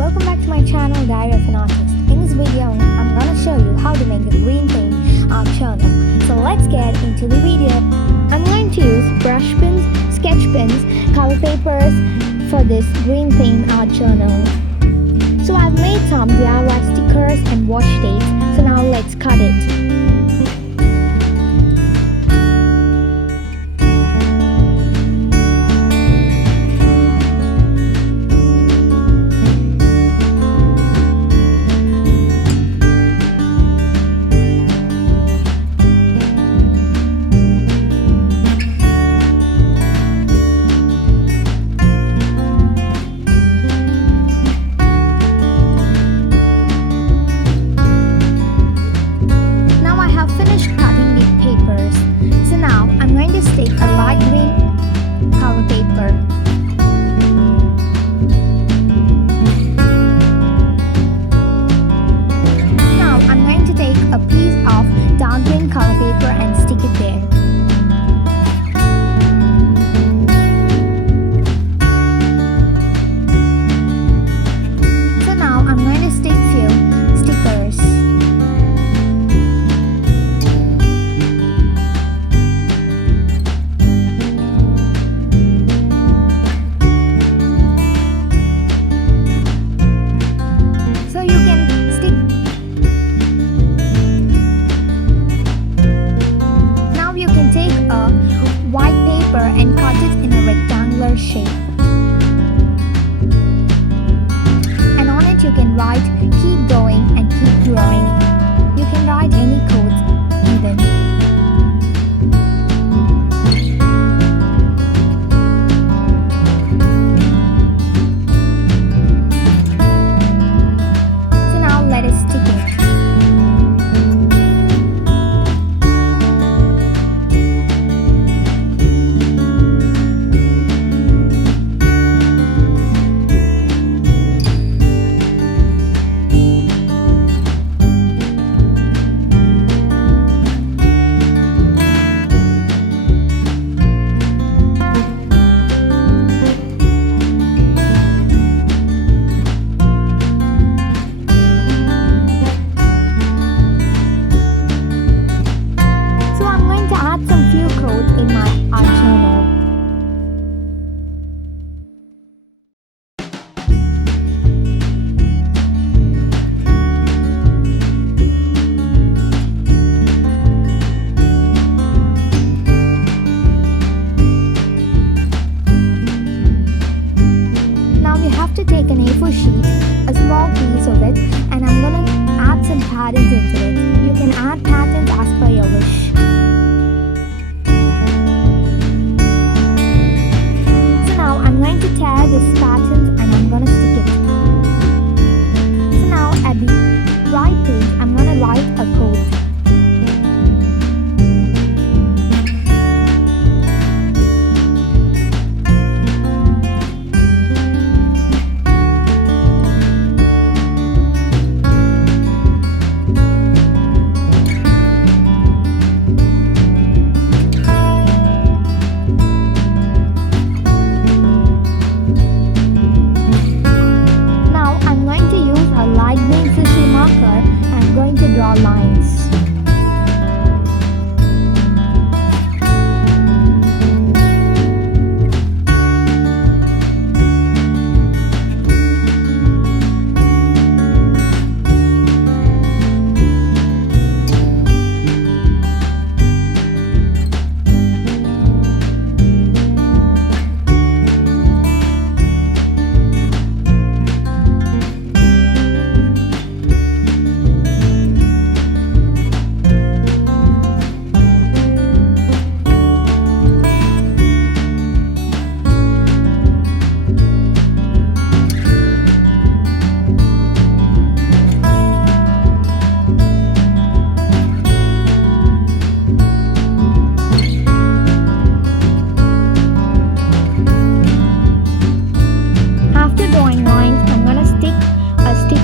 welcome back to my channel Diary of an Artist. In this video, I'm gonna show you how to make a green paint art journal. So let's get into the video. I'm going to use brush pens, sketch pens, color papers for this green paint art journal. So I've made some DIY stickers and washi tapes. So now let's cut it. Take a light green color paper. Now I'm going to take a piece of dark green color paper and stick it there. So now I'm going to stick few stickers. And cut it in a rectangular shape. And on it you can write keep going and keep growing. You can write any codes even. So now let us stick it. Take an A4 sheet, a small piece of it, and I'm gonna add some patterns into it. You can add patterns as per your wish. So now I'm going to tear this patterns and I'm gonna stick it. So now at the right page, I'm gonna write a code. Draw lines.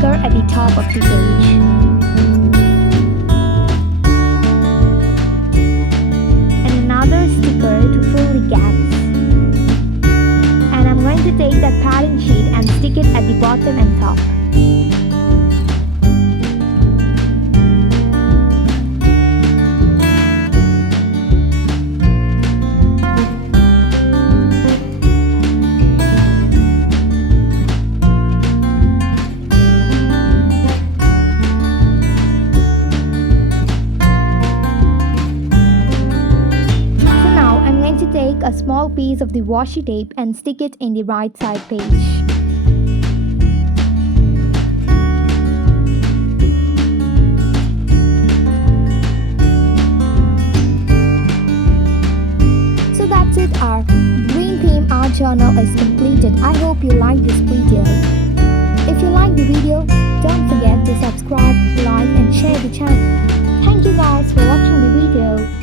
At the top of the page. And another sticker to fill the gaps. And I'm going to take that pattern sheet and stick it at the bottom and top. To take a small piece of the washi tape and stick it in the right side page. So that's it, our green theme art journal is completed. I hope you like this video. If you like the video, don't forget to subscribe, like and share the channel. Thank you guys for watching the video.